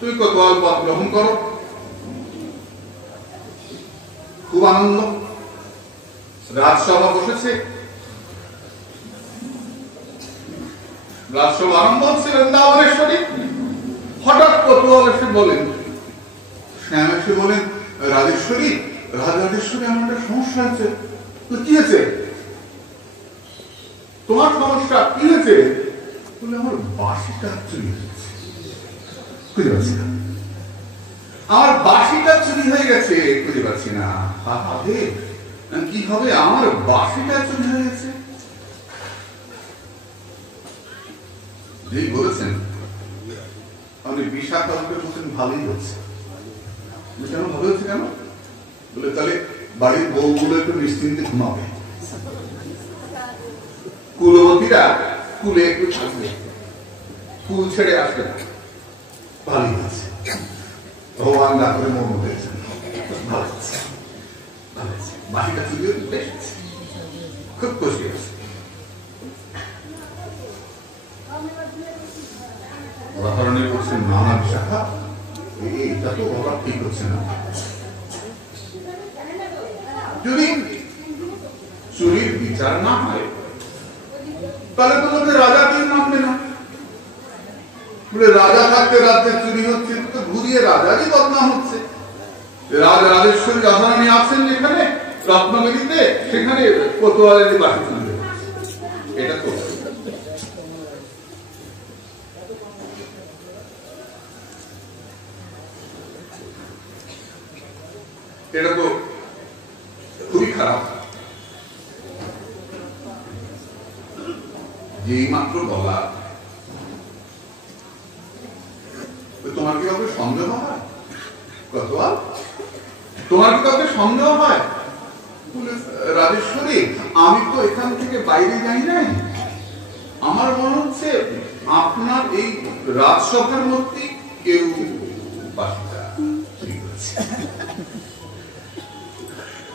তুই কোতোয়াল পথ গ্রহণ করো। খুব আনন্দ, রাজসভা বসেছে, রাজসভা আরম্ভ হচ্ছে বৃন্দাবনেশ্বরী। হঠাৎ কোতোয়াল এসে বলেন, শ্যাম এসে বলেন, রাজেশ্বরী, রাজরাজেশ্বরী, আমার একটা সমস্যা আছে। কি হয়েছে? তোমার সমস্যা কি হয়েছে? বলে, আমার বাঁশিটা চুরি হয়েছে। খুঁজে পাচ্ছি না, আমার বাঁশিটা চুরি হয়ে গেছে, খুঁজে পাচ্ছি না। কি হবে? আমার বাঁশিটা চুরি হয়ে গেছে। যেই বলেছেন, আপনি বিশাখা বলছেন ভালোই হচ্ছে। কেন ভালো হচ্ছে? কেন? বলে, তাহলে বাড়ির বউগুলো একটু নিশ্চিন্তে ঘুমাবে, কুলবতীরা কুলে একটু থাকবে, কুল ছেড়ে আসবে না। ভালোই হচ্ছে, ভগবান না করে মন উঠেছেন, ভালো হচ্ছে, ভালো হচ্ছে। বাকিটা চুরিও উঠে এসেছে, খুব খুশি হচ্ছে। উদাহরণে বলছেন, নানা বিশাখা, এটা তো ওরা ঠিক হচ্ছে না। যদি চুরির বিচার না হয় তাহলে তো লোকে রাজাকেই মানবে না। বলে, রাজা থাকতে রাজ্যে চুরি হচ্ছে, তো ঘুরিয়ে রাজারই বদনাম হচ্ছে। রাজেশ্বরী রাধারানী আছেন যেখানে রত্নবেদীতে, সেখানে কোতোয়ালের বাসি চুরি হচ্ছে। এটা তো এটা তো খুবই খারাপ। যেই মাত্র বলা, তোমার কি কাউকে সন্দেহ হয়? কোতোয়াল, তোমার কি কাউকে সন্দেহ হয়? রাজেশ্বরী, আমি তো এখান থেকে বাইরে যাই নাই, আমার মনে হচ্ছে আপনার এই রাজসভার মধ্যে কেউ বাসিটা চুরি করেছে।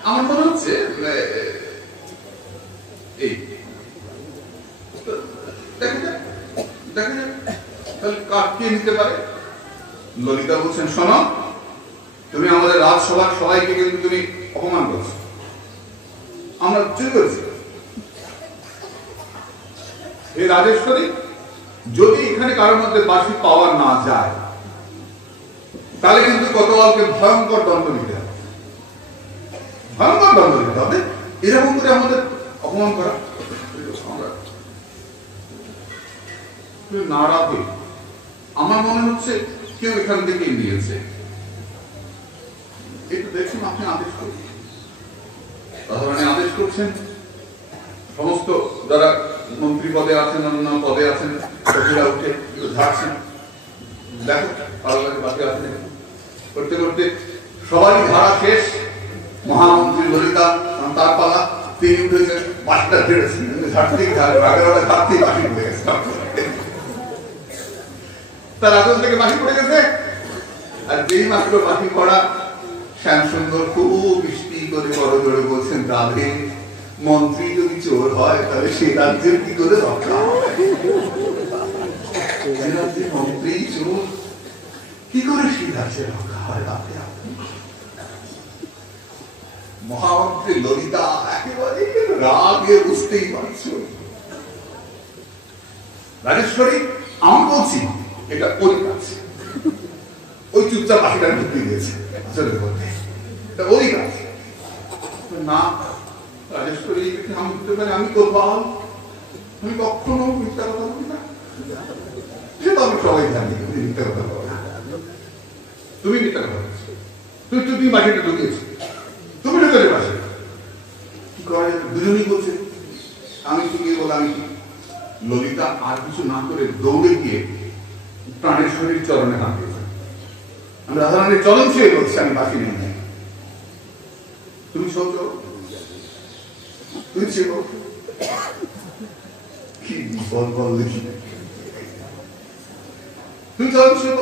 আমার মনে হচ্ছে এই দেখা যাক, তাহলে কে নিতে পারে? ললিতা বলছেন, শোনো, তুমি আমাদের রাজসভার সবাইকে কিন্তু তুমি অপমান করছো, আমরা চুরি করেছি। এই রাজেশ্বরী, যদি এখানে কারোর মধ্যে বাসি পাওয়া না যায়, তাহলে কিন্তু কোতোয়ালকে ভয়ঙ্কর দণ্ড দিতে হবে, ভয়ঙ্কর দণ্ড দিতে হবে। এরকম করে আমাদের অপমান করা না রাখে, আমার মনে হচ্ছে কেউ এখান থেকে নিয়েছে। একটু দেখুন, আপনি আদেশ করুন। আদেশ করছেন, সমস্ত যারা মন্ত্রী পদে আছেন, অন্য পদে আছেন, সচিরা উঠে ঝাড়ছেন, দেখো পার্লামেন্ট বাকি আছে। করতে করতে সবারই ধারা শেষ। মহামন্ত্রী ললিতা, তার পালা, তিনি উঠেছেন, বাসটা ঝেড়েছেন, ঝাড়তেই ঝাড়তেই বাসি পড়ে গেছে। তার আদল থেকে বাসি পড়ে গেছে। আর যেই মাত্র বাসি পড়া, শ্যামসুন্দর খুব বৃষ্টি করে বড় জোরে বলছেন, রাধে, মন্ত্রী যদি চোর হয় তাহলে সে রাজ্যের কি করে রক্ষা হয়? মন্ত্রী চোর, কি করে সে রাজ্যের রক্ষা হয়? মহামন্ত্রী ললিতা একেবারে রাগে বুঝতেই পারছো। রাজেশ্বরী, আমি বলছি এটা ওর কাছে, ওই চুপচাপ বাকিটা ঢুকিয়ে দিয়েছে, এটা ওই কাজ না। রাজেশ্বরী, আমি বুঝতে পারি আমি কোতোয়াল, আমি কখনো মিথ্যা কথা বলি না, সেটা আমি সবাই জানি। তুমি মিথ্যা কথা বলো না, তুমি মিথ্যা কথা বলছো, তুমি বাকিটা ঢুকিয়েছো, তুমি ঢুকেছে পাশে। কি করা যায়? দুজনই বলছে আমি ঠিকই বলে আমি ঠিক। ললিতা আর কিছু না করে দৌড়ে গিয়ে প্রাণেশ্বরীর চরণে হাত দিয়েছে। আমি রাধারানীর চরণ ছুঁয়ে বলছি, আমি বাকি নেই, তুমি চল, তুমি ছিল কি বিপদ বললে, তুমি চরণ ছিল,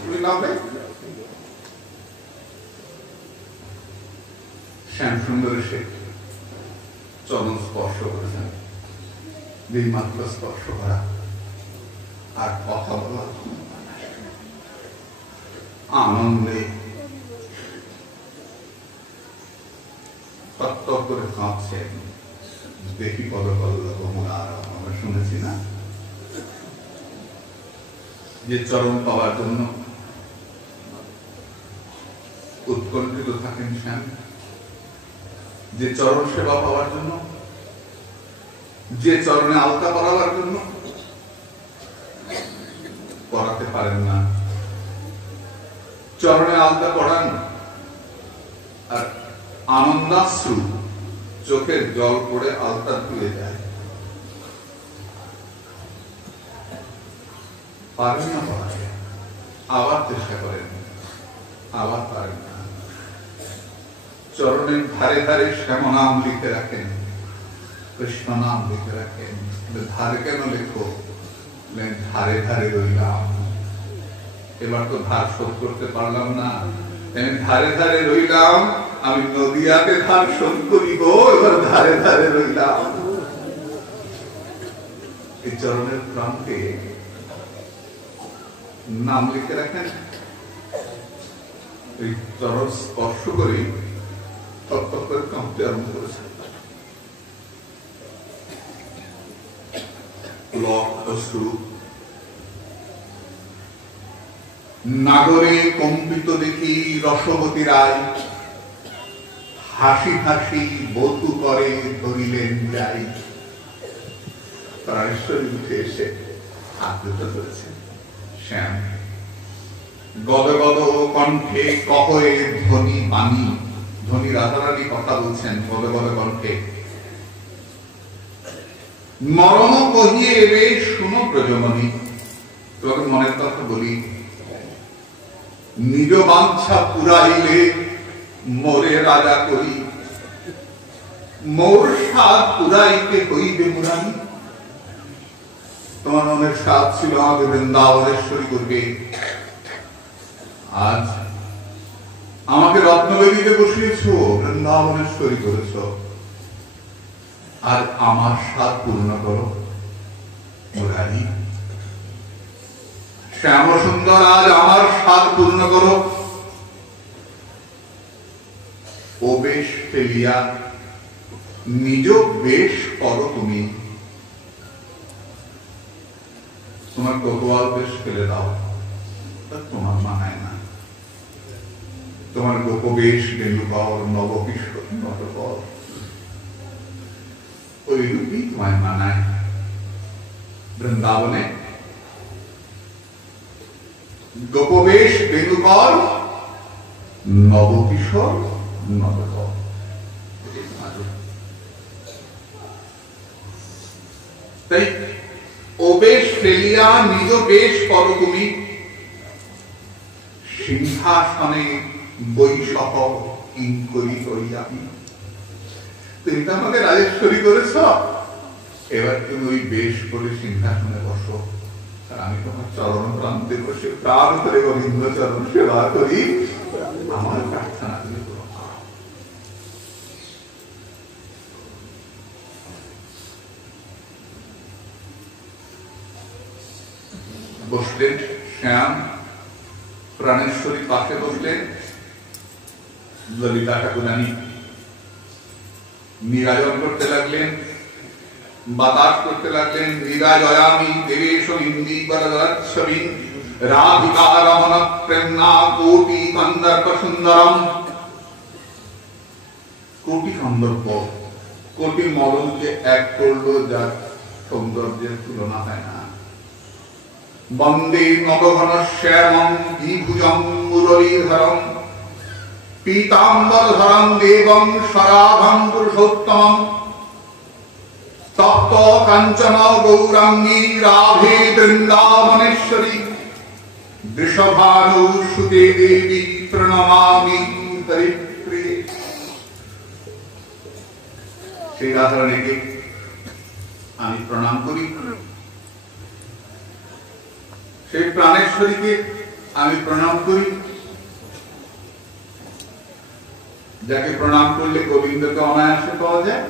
তুমি নাম নেই। শ্যামসুন্দরের সে চরণ স্পর্শ করেছেন, যেই মাত্র স্পর্শ করা আর কথা বলা আনন্দে তত্তর করে কাঁপছেন। দেখি পদকল্লব মুরার আমরা শুনেছি না, যে চরণ পাওয়ার জন্য উৎকণ্ঠিত থাকেন শ্যাম, যে চরণ সেবা পাওয়ার জন্য, যে চরণে আলতা পরাবার জন্য পড়াতে পারেন না, চরণে আলতা পড়ান আর আনন্দাশ্রু চোখের জল পড়ে আলতা ধুয়ে যায়, পারেন না পড়াতে, আবার চেষ্টা করেন, আবার পারেন না। চরণের ধারে ধারে শ্যাম নাম লিখে রাখেন, কৃষ্ণ নাম লিখে রাখেন। ধারে কেন লেখো? ধারে ধারে রইলাম, এবার তো ধার শোধ করতে পারলাম না, ধারে ধারে রইলাম, আমি নদিয়াতে ধার শোধ করিব, এবার ধারে ধারে রইলাম। এই চরণের প্রান্তে নাম লিখে রাখেন, এই চরণ স্পর্শ করে তত্ত্ব করে কাঁপতে আরম্ভ করেছে। নাগরে কম্পিত দেখি রসবতী রায়, হাসি হাসি বধু করে ধরিলেন যাই। প্রাণেশ্বরী উঠে এসে হাত দুটো ধরেছেন। শ্যাম গদ গদ কণ্ঠে কহে ধ্বনি বাণী, ধ্বনি রাধারানী কথা বলছেন গদ গদ কণ্ঠে। মরণ কহিয়ে এবে শুনো ব্রজমণি, তোমাকে মনের কথা বলি, নিজ বাঞ্ছা পুরাইলে মোরে রাজা করি, মোর স্বাদ পুরাইতে হইবে মুরানি। তোমার মনের স্বাদ ছিল আমাকে বৃন্দাবনেশ্বরী করবে, আজ আমাকে রত্নবেদীতে বসিয়েছ, বৃন্দাবনেশ্বরী করেছ, আর আমার স্বাদ পূর্ণ করো মুরারি। শ্যাম সুন্দর আজ আমার স্বাদ পূর্ণ করো। ও বেশ ফেলিয়া নিজ বেশ করো তুমি, তোমার গোপাল বেশ ফেলে দাও, তোমার মানায় না। তোমার গোপবেশ বেণুকর নবকিশোর নটকর, ওই রূপই তোমায় মানায়। বৃন্দাবনে গোপবেশ বেণুকর নবকিশোর নটকর, তাই ও বেশ ফেলিয়া নিজ বেশ করো তুমি, সিংহাসনে বৈশক কিঙ্করি করি আমি। তুমি তো আমাকে রাজেশ্বরী করেছ, এবার তুমি ওই বেশ করে সিংহাসনে বসো, আর আমি তোমার চরণ প্রান্তে বসে প্রাণ করে গোবিন্দ চরণ সেবা করি, আমার প্রার্থনা তুমি করো। বসলেন শ্যাম, প্রাণেশ্বরী পাশে বসলেন, ললিতা ঠাকুরানী নিরাজন করতে লাগলেন, বাতাস করতে লাগলেন। নিরাজয়ামি দেবেশ ইন্দিবরদর্শবিন রাধিকা রমণ প্রেমনা কোটি কন্দর্প সুন্দরম। কোটি সন্দর্প, কোটি মরণকে এক করলো, যার সৌন্দর্যের তুলনা হয় না। বন্দে নবঘন শ্যামং দ্বিভুজং মুরলীধরং, পীতাম্বরধরং দেবং শরাভং পুরুষোত্তমং, তপ্ত কাঞ্চন গৌরাঙ্গী রাধে বৃন্দাবনেশ্বরী, বৃষভানু সুতে দেবী প্রণমামি হরিপ্রিয়ে। সেই রাধারানীকে আমি প্রণাম করি, সেই প্রাণেশ্বরীকে আমি প্রণাম করি, যাকে প্রণাম করলে গোবিন্দকে অনায়াসে পাওয়া যায়।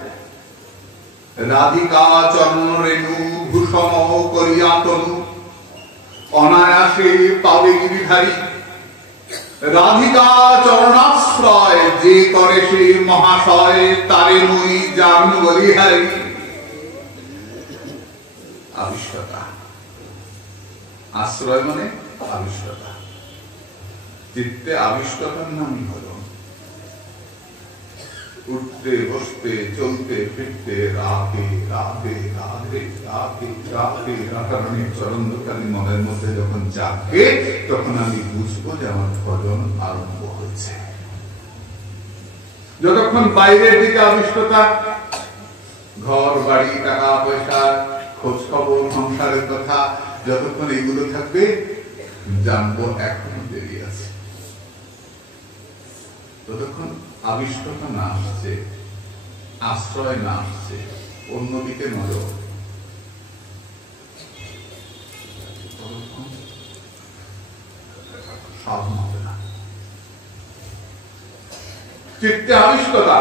রাধিকা চরণ রেণু ভূষম করিয়া তনু, অনায়াসে পাবে গিরিধারী। রাধিকা চরণাশ্রয় যে করে সে মহাশয়, তারে মুই জান বলিহারি। আবিষ্টতা, আশ্রয় মানে আবিষ্টতা। চিত্তে আবিষ্টতার নামই হল উঠতে বসতে চলতে ফিরতে রাধে রাধে রাধে রাধে রাধে রাধারণী চরণকালী মনের মধ্যে যখন জাগে, তখন আমি বুঝবো যে আমার ভজন আরম্ভ হয়েছে। যতক্ষণ বাইরের দিকে আবিষ্টতা, ঘর বাড়ি টাকা পয়সা খোঁজ খবর সংসারের কথা, যতক্ষণ এইগুলো থাকবে জানবো এখনো দেরি আছে। ততক্ষণ আবিষ্টতা না আসছে, আশ্রয় না আসছে, অন্যদিকে নজর, সাধন হবে না। চিত্তে আবিষ্টতা,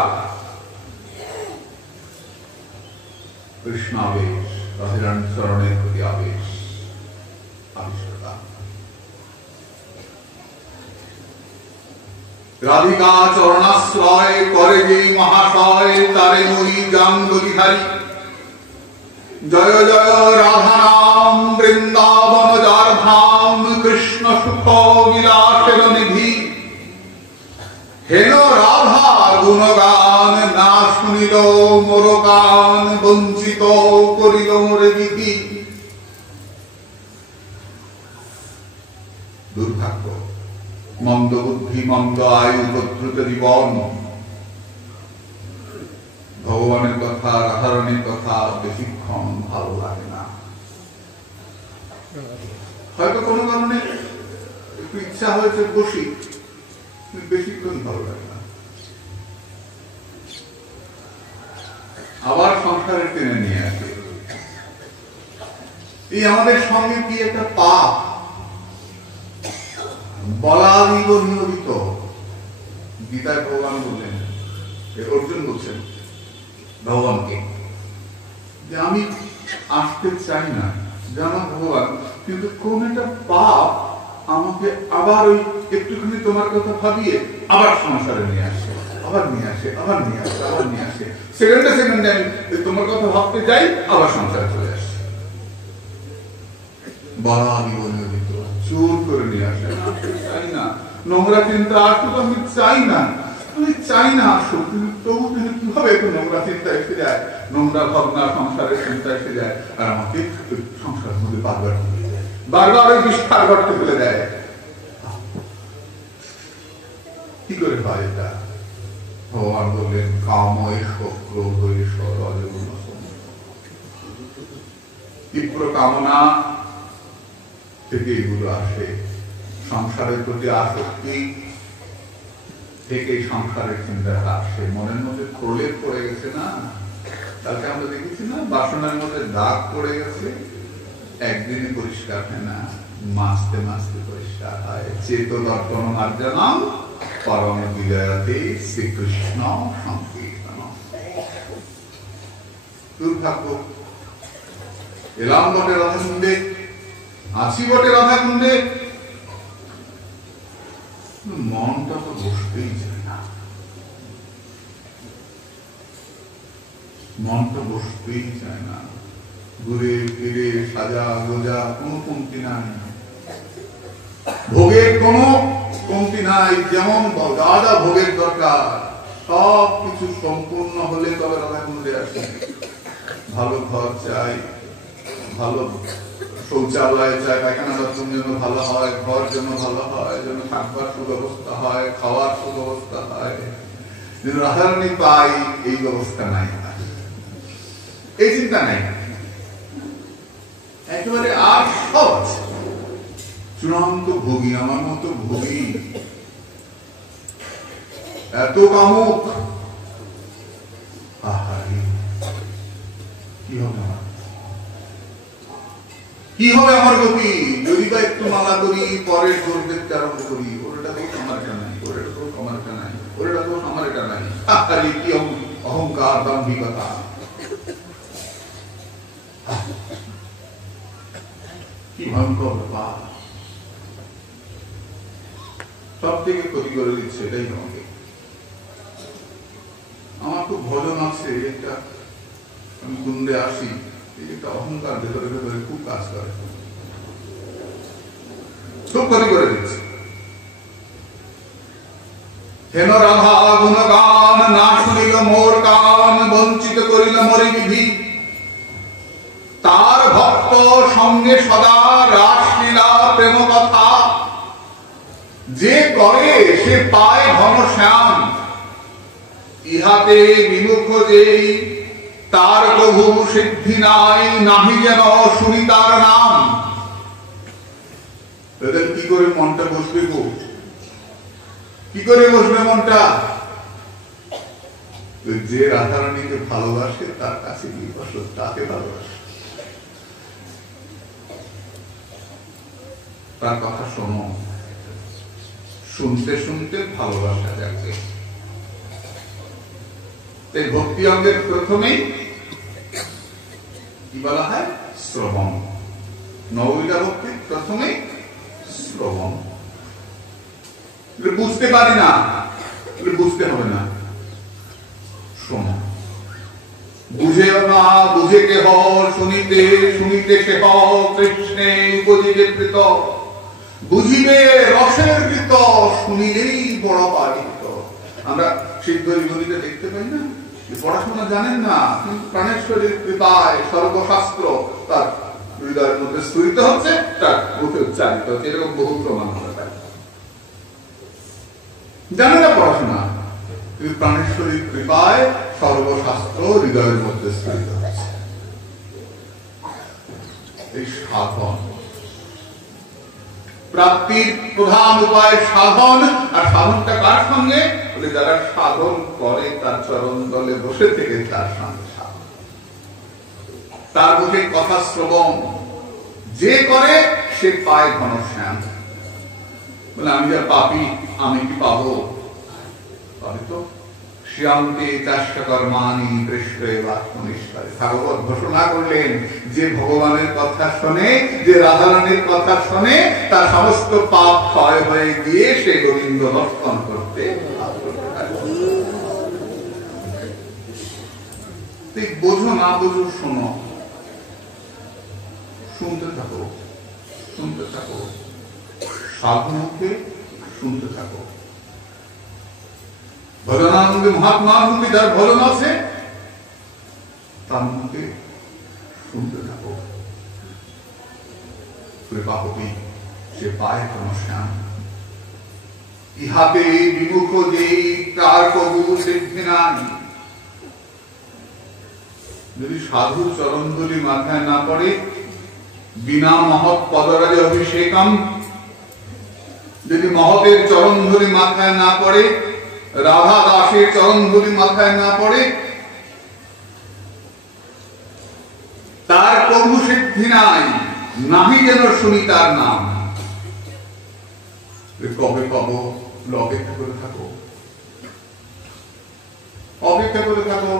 কৃষ্ণাবেশ, রাধিরান চরণের প্রতি আবেশ, আবিষ্টতা। রাধিকা চরণাশ্রয় করে যে মহাশয়, তারে মুই জান বলিহারি। জয় জয় রাধা নাম বৃন্দাবন যার ধাম, কৃষ্ণ সুখ বিলাসের নিধি। হেন রাধা গুণগান না শুনিল মোর গান, বঞ্চিত করিল রে বিধি। দুর্ভাগ্য, মন্দ বুদ্ধি, মন্দ আয়ু, প্রদ্রুত জীবন, ভগবানের কথা রাধারণীর কথা বেশিক্ষণ ভালো লাগে না। হয়তো কোনো কারণে একটু ইচ্ছা হয়েছে বসি, বেশিক্ষণ ভালো লাগে না। আবার সংসারে টেনে নিয়ে আসে। এই আমাদের সঙ্গে কি একটা পাপ, বলাদিব নিয়মিত। গীতায় ভগবান বললেন, অর্জুন বলছেন ভগবানকে যে আমি আসতে চাই না, জানো ভগবান, কিন্তু কোন একটা পাপ আমাকে আবার ওই একটুখানি তোমার কথা ভাবিয়ে আবার সংসারে নিয়ে আসে, আবার নিয়ে আসে, আবার নিয়ে আসে, আবার নিয়ে আসে। সেকেন্ডে সেকেন্ডে আমি তোমার কথা ভাবতে যাই, আবার সংসারে চলে আসে। বলাদিব নিয়মিত, চোর করে নিয়ে আসে। চাই না নোংরা চিন্তা আসুক, আমি চাই না, আমি চাই না আসুক, কিন্তু তবু তিনি কিভাবে একটু নোংরা চিন্তা এসে যায়, নোংরা ভাবনা সংসারের চিন্তা এসে যায়, আর আমাকে সংসারের মধ্যে বারবার ফেলে দেয়, বারবার ওই বিস্তার করতে ফেলে দেয়। কি করে হয় এটা? ভগবান বললেন কাম এস, ক্রোধ এস, রজগুণ, তীব্র কামনা থেকে এগুলো আসে। সংসারের প্রতি আসক্তি থেকে সংসারের চিন্তাটা আসে। মনের মধ্যে প্রলেপ পড়ে গেছে না, তাকে আমরা দেখেছি না, বাসনের মধ্যে দাগ পড়ে গেছে, একদিনে পরিষ্কার হয় না, মাসতে মাসতে পরিষ্কার হয়। চেত দর্পণ মার্জনম পরম বিজয়তে শ্রীকৃষ্ণ সংকীর্তন। দুর্ভাগ্য, এলাম বটে রাধাকুণ্ডে, আছি বটে রাধাকুণ্ডে, মনটা তো বসতেই চায় না, মনটা বসতেই চায় না। ঘুরে ফিরে সাজা গোজা কোনো কমতি নাই, ভোগের কোনো কমতি নাই। যেমন যা যা ভোগের দরকার সব কিছু সম্পূর্ণ হলে তবে রাধাকুণ্ডে আসে। ভালো ঘর চাই, ভালো শৌচালয় চাই, পায়খানা বাথরুম যেন ভালো হয়, ঘর যেন ভালো হয়, যেন থাকবার সুব্যবস্থা হয়, খাওয়ার সুব্যবস্থা হয়, যেন রাধারানী পাই, এই ব্যবস্থা নাই, এই চিন্তা নাই। একেবারে আর সব আছে, চূড়ান্ত ভোগী, আমার মতো ভোগী, এত কামুক। কি হবে আমার, কি হবে আমার গতি? যদি বা একটু মালা করি, পরের দোষ দেখতে আরম্ভ করি, ওটা দোষ আমার এটা নাই, ওটা দোষ আমার এটা নাই, ওটা দোষ আমার এটা নাই। কি অহংকার, দাম্ভিকতা! কি ভয়ঙ্কর ব্যাপার! সব থেকে ক্ষতি করে দিচ্ছে এটাই আমাকে। আমার তো ভজন আছে একটা, আমি কুণ্ডে আসি, এই একটা অহংকার ভেতরে ভেতরে খুব কাজ করে, খুব ক্ষতি করে দিচ্ছে। হেন রাধা গুণগান না শুনিল মোর কান, বঞ্চিত করিল মরে বিধি। তার ভক্ত সঙ্গে সদা রাসলীলা প্রেম কথা, যে করে সে পায় ঘনশ্যাম। ইহাতে বিমুখ যেই তার প্রভু সিদ্ধি নাই, নাহি যেন শুনি তার নাম। এদের কি করে মনটা বসবে গো? কি করে বসবে মনটা? যে রাধারানীকে ভালোবাসে তার কাছে গিয়ে বসো, তাকে ভালোবাসে, তার কথা শোনো, শুনতে শুনতে ভালোবাসা যাবে। এই ভক্তি অঙ্গের প্রথমেই কি বলা হয়? শ্রবণ। নববিধা ভক্তি প্রথমেই শ্রবণ। বুঝতে পারি না, বুঝতে হবে না, শোনো। বুঝেও না বুঝে কেহ, শুনিতে শুনিতে সে কৃষ্ণে উপজিবে প্রীত। বুঝিবে রসের কৃত, শুনিলেই বড় পারিত। আমরা সিদ্ধ জীবনীতে দেখতে পাই না, পড়াশোনা জানেন না, কিন্তু প্রাণেশ্বরের কৃপায় সর্বশাস্ত্র তার হৃদয়ের মধ্যে স্থিত হচ্ছে, তার মুখে উচ্চারিত হচ্ছে। এরকম বহু প্রমাণ হতে পারে। জানে না পড়াশোনা, কিন্তু প্রাণেশ্বরীর কৃপায় সর্বশাস্ত্র হৃদয়ের মধ্যে স্থিত হচ্ছে। এই সাধন প্রাপ্তির প্রধান উপায় সাধন। আর সাধনটা কার সঙ্গে? যারা সাধন করে তার চরণ তলে বসে থেকে তার সঙ্গে সাধন, তার মুখে কথা শ্রবণ। যে করে সে পায় ঘনশ্যাম। বলে আমি যা পাপি, আমি কি পাবো? পাবে তো। শ্যামকে চাষ্কর্মাণি পৃষ্ঠে বাত্মনিষ্ঠে। ভাগবত ঘোষণা করলেন, যে ভগবানের কথা শোনে, যে রাধারানীর কথা শোনে, তার সমস্ত পাপ ক্ষয় হয়ে গিয়ে সে গোবিন্দ দর্শন করতে। বোঝো না বোঝো, শোনো, শুনতে থাকো, শুনতে থাকো, সাধুকে শুনতে থাকো। ভজনানন্দে মহাত্মার মুখে যার ভজন আছে, তার মুখে শুনতে থাকো। কৃপা হবি, সে পায় ঘনশ্যাম। ইহাতে বিমুখ যেই তার প্রভু সিদ্ধি নাই। যদি সাধুর চরণধূলি মাথায় না পড়ে, বিনা মহৎ পদরাজে অভিষেকম, যদি মহতের চরণধূলি মাথায় না পড়ে, রাধা দাসের চরণধূলি মাথায় না পড়ে, তার প্রভু সিদ্ধি নাই, নাহি যেন শুনি তার নাম। কবে পাবো? অপেক্ষা করে থাকো, অপেক্ষা করে থাকো।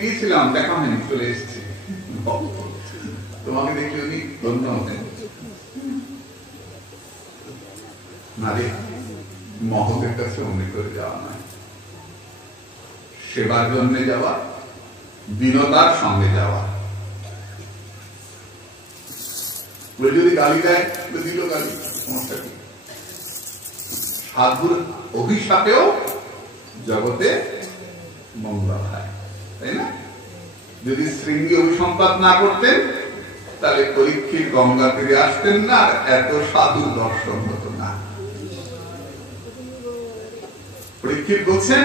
গিয়েছিলাম, দেখা হয়নি, চলে এসেছি। তোমাকে দেখলে উনি ধন্য হতেন না রে। মহতের কাছে অমনি করে যাওয়া নয়, সেবার জন্য যাওয়া, বিনতার সঙ্গে যাওয়া। যদি গালি দেয়, দিল গালি, সমস্যা কি? সাধুর অভিশাপেও জগতে মঙ্গল হয়, তাই না? যদি শৃঙ্গী অভিসম্পাদ না করতেন, তাহলে পরীক্ষিত গঙ্গা তীরে আসতেন না, আর এত সাধু দর্শন হতো না। পরীক্ষিত বলছেন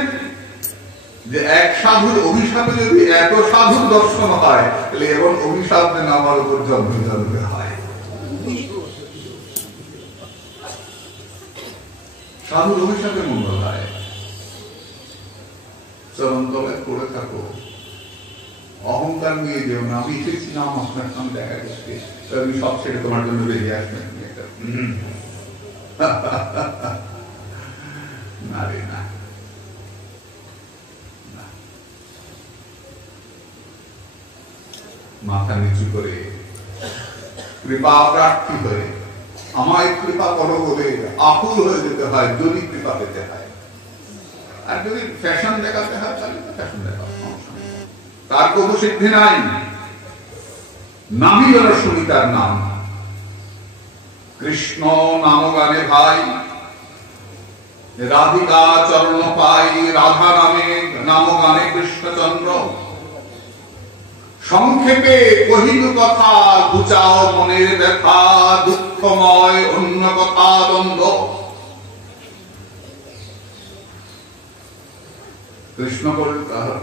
যে এক সাধুর অভিশাপে যদি এত সাধুর দর্শন হয়, তাহলে এবং অভিশাপ যেন আমার উপর জন্মে জন্মে হয়। সাধুর অভিশাপে মঙ্গল হয়। চরণ তলে পড়ে থাকো, অহংকার নিয়ে যেও না। আমি এসেছিলাম আপনার সঙ্গে দেখা করতে, আমি সব ছেড়ে তোমার জন্য বেরিয়ে আসবেন না রে, না। মাথা নিচু করে কৃপা প্রার্থী হয়ে আমায় কৃপা করো বলে আকুল হয়ে যেতে হয় যদি কৃপা পেতে হয়। আর যদি ফ্যাশন দেখাতে হয় তাহলে ফ্যাশন দেখাও, তার কোনো সিদ্ধি নাই। নামই হল সুমিতার নাম। কৃষ্ণ নাম গানে ভাই, রাধিকা চরণ পাই, রাধা নামে নাম গানে কৃষ্ণচন্দ্র। সংক্ষেপে কহিল কথা, ঘুচাও মনের ব্যথা, দুঃখময় অন্য কথা দ্বন্দ্ব।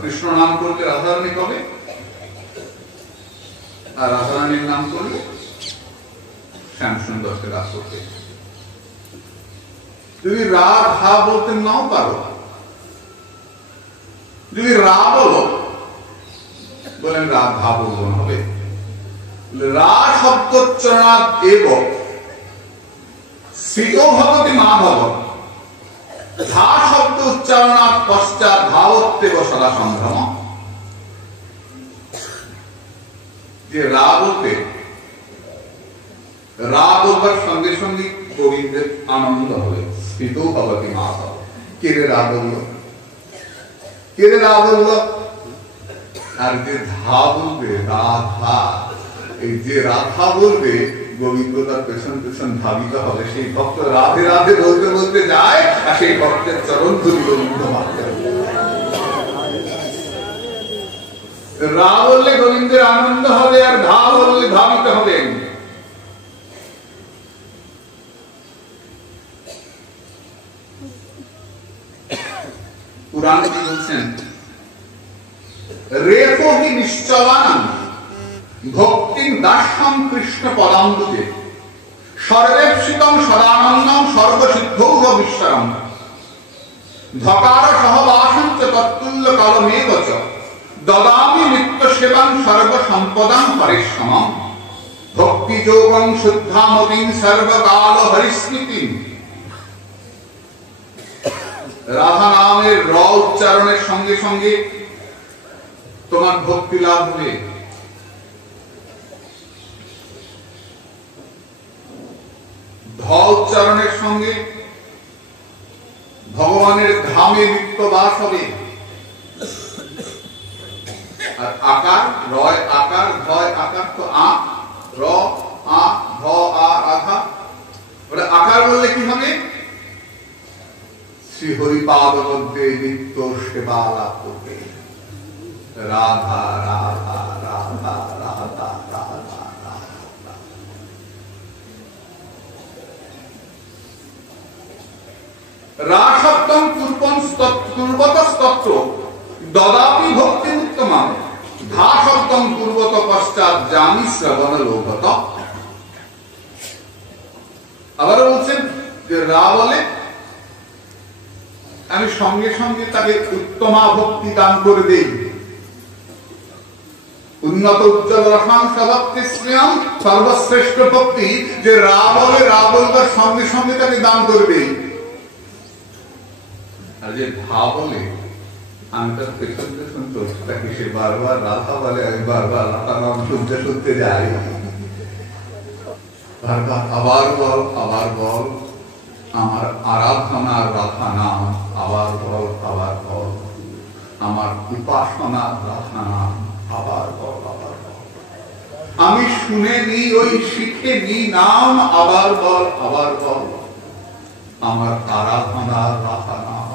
কৃষ্ণ নাম করলে রাধারানী কবে, আর রাধারানীর নাম করলে শ্যাম সুন্দরকে লাভ করতে। যদি রাধা বলতে নাও পারো, যদি রা বলো, বলেন রাধা বলবো না, হবে রা শব্দোচ্চারণাৎ এব স্ফীতো ভবতি মাধব, ধা শব্দ উচ্চারণাৎ পশ্চাৎ ধাবত্যেব সদা সংগ্রাম। যে রা বলতে, রা বলবার সঙ্গে সঙ্গে গোবিন্দের আনন্দ হবে, স্ফীতো ভবতি মাধব। কে রে রা বলল, কে রে রা বলল। আর যে ধা বলবে, রাধা, এই যে রাধা বলবে, গোবিন্দ তার পেছন পেছন ধাবিত হবে। সেই ভক্ত রাধে রাধে বলতে বলতে যায়, আর সেই ভক্তের চরণ ধরি গোবিন্দ মানতে হবে। রা বললে গোবিন্দের আনন্দ হবে, আর ধা বললে ধাবিত হবে। পুরাণ কি বলছেন, রেফো হি নিশ্চলানাং ভক্তিং দাস্যং কৃষ্ণ পদাম্বুজে, সর্বেপ্সিতং সদানন্দং সর্বসিদ্ধৌঘ বিশ্বরম, ধকার সহবাসং চ তত্তুল্য কালমেব চ, দদামি নিত্য সেবাং সর্বসম্পদাং পরিশ্রমম, ভক্তি যোগং শুদ্ধামতিং সর্বকাল হরিস্মৃতিং। রাধা নামের র উচ্চারণের সঙ্গে সঙ্গে তোমার ভক্তি লাভ হবে। ধ উচ্চারণের সঙ্গে ভগবানের ধামে নিত্য বাস হবে। আর আকার, রয় আকার, ধয় আকার, তো আ, র আ, ভ আ, রাধা। আকার বললে কি হবে, শ্রী হরিপাদ মধ্যে নিত্য সেবা লাভ করবে। রাধা রাধা রাধা রাধা রাধা রাধা। রা শব্দং পূর্বত স্তত্র দদাপি ভক্তি উত্তমম, ধা শব্দং পূর্বত পশ্চাৎ জানি শ্রবণ লোভত। আবার বলছেন যে রা বলে আমি সঙ্গে সঙ্গে তাকে উত্তমা ভক্তি দান করে দেই। উন্নত উজ্জ্বল রসাংশ ভক্তি স্নেহম সর্বশ্রেষ্ঠ ভক্তি, যে রা বলে, রা বলবার সঙ্গে সঙ্গে তাকে দান করবে। আর যে ধা বলে আমি তার পেছন পেছন চলছি, তাকে সে বারবার রাধা বলে, আমি বারবার রাধা নাম শুনতে শুনতে যাই, বারবার আবার বল, আবার বল আমার আরাধনার রাধা নাম, আবার বল, আবার বল আমার উপাসনার রাধা নাম, আবার বল, আবার বল আমি শুনে নি, ওই শিখে নি নাম, আবার বল, আবার বল আমার আরাধনার রাধা নাম,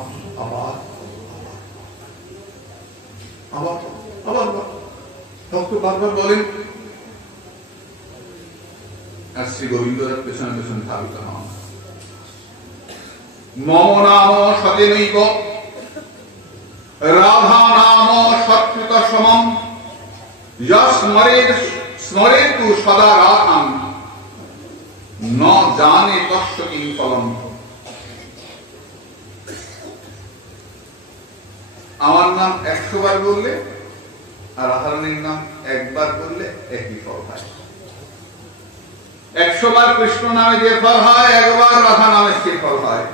আবার আবার আবার বল। ভক্ত বারবার বলেন, আর শ্রী গোবিন্দর পেছনে পেছনে ধাবিত হন। মম নাম সতেনৈব রাধা নাম সৎকৃত সমম, স্মরেতু সদা রাধাম ন জানে তস্য কিং ফলম। আমার নাম 100 বার বললে আর রাধারানীর নাম একবার বললে একই ফল হয়। 100 বার কৃষ্ণ নামে যে ফল হয়, একবার রাধা নামে সে ফল হয়।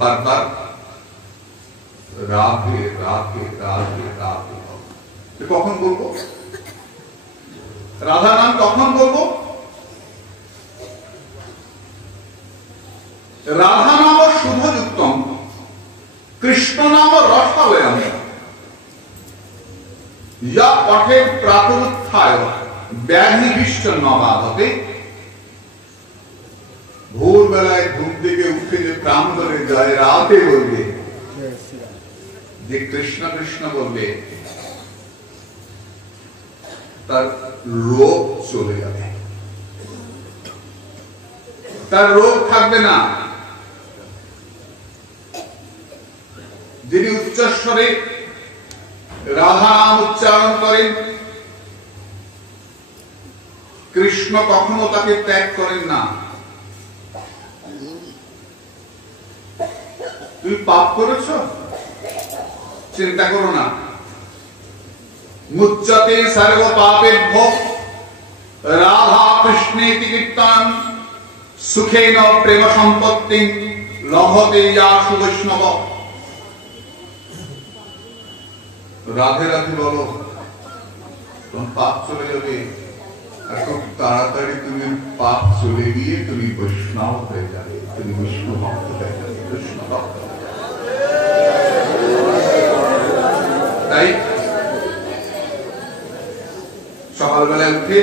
বারবার রাধে রাধে রাধে রাধে। কখন বলবো, রাধা নাম কখন বলবো? রাধা নাম শুভযুক্তম কৃষ্ণ নাম রসালয়ম ইয়া পঠে প্রাতরুত্থায় ব্যাধিবিষ্ট নবাধতে। ভোরবেলায় ঘুম থেকে উঠে যে প্রাণ ধরে যায় রাতে বলবে, যে কৃষ্ণ কৃষ্ণ বলবে, তার রোগ চলে যাবে, তার রোগ থাকবে না। যিনি উচ্চস্বরে রাধা নাম উচ্চারণ করেন, কৃষ্ণ কখনো তাকে ত্যাগ করেন না। তুমি পাপ করেছ, চিন্তা করো না। মুচ্যতে সর্ব পাপেভ্যো রাধা কৃষ্ণেতি কীর্তন সুখেন প্রেম সম্পত্তি লভতে ইয়া সুবৈষ্ণব। রাধে রাধে বলো, তোমার পাপ চলে যাবে। আর খুব তাড়াতাড়ি তুমি পাপ চলে গিয়ে তুমি বৈষ্ণব হয়ে যাবে, তুমি বিষ্ণু ভক্ত হয়ে যাবে, কৃষ্ণ ভক্ত। তাই সকালবেলায় উঠে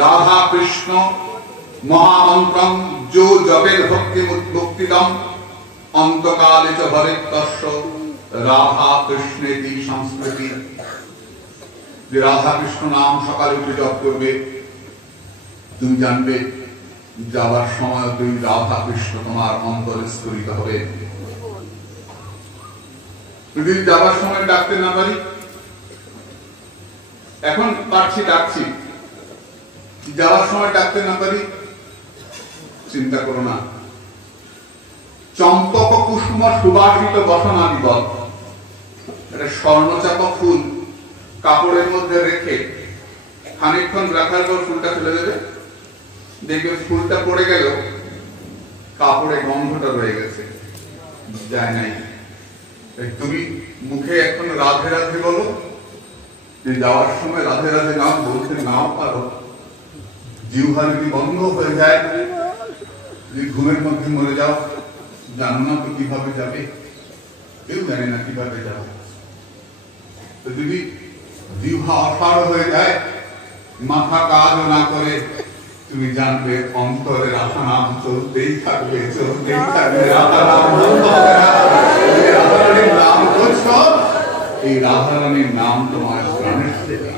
রাধা কৃষ্ণ মহামন্ত্রম যো জপের ভক্তি মুক্তিদম অন্তকালে চ ভবেৎ তস্য রাধা কৃষ্ণেতি সংস্কৃতি। যে রাধা কৃষ্ণ নাম সকালে উঠে জপ করবে, তুমি জানবে যাবার সময় তুমি রাধা কৃষ্ণ তোমার অন্তরে স্ফুরিত হবে। যদি যাবার সময় ডাকতে না পারি, এখন পারছি ডাকছি, যাওয়ার সময় ডাকতে না পারি, চিন্তা করো না। চম্পক কুসুম সুবাসিত বসনাদিবৎ, এটা স্বর্ণচাপা ফুল কাপড়ের মধ্যে রেখে খানিকক্ষণ রাখার পর ফুলটা ফেলে দেবে, দেখবে ফুলটা পড়ে গেল, কাপড়ে গন্ধটা রয়ে গেছে, যায় নাই। তুমি মুখে এখন রাধে রাধে বলো, যে যাওয়ার সময় রাধে রাধে নাম বলতে নাও পারো, জিহ্বা যদি বন্ধ হয়ে যায়, যদি ঘুমের মধ্যে মরে যাও, জানো না তো কিভাবে যাবে, কেউ জানে না কিভাবে যাবে। তো যদি জিহ্বা অসাড় হয়ে যায়, মাথা কাজ না করে, তুমি জানবে অন্তরে রাধা নাম চলতেই থাকবে, চলতেই থাকবে, রাধা নাম বন্ধ হবে না। রাধা রানীর নাম করছ, এই রাধা রানীর নাম তোমার প্রাণের থেকে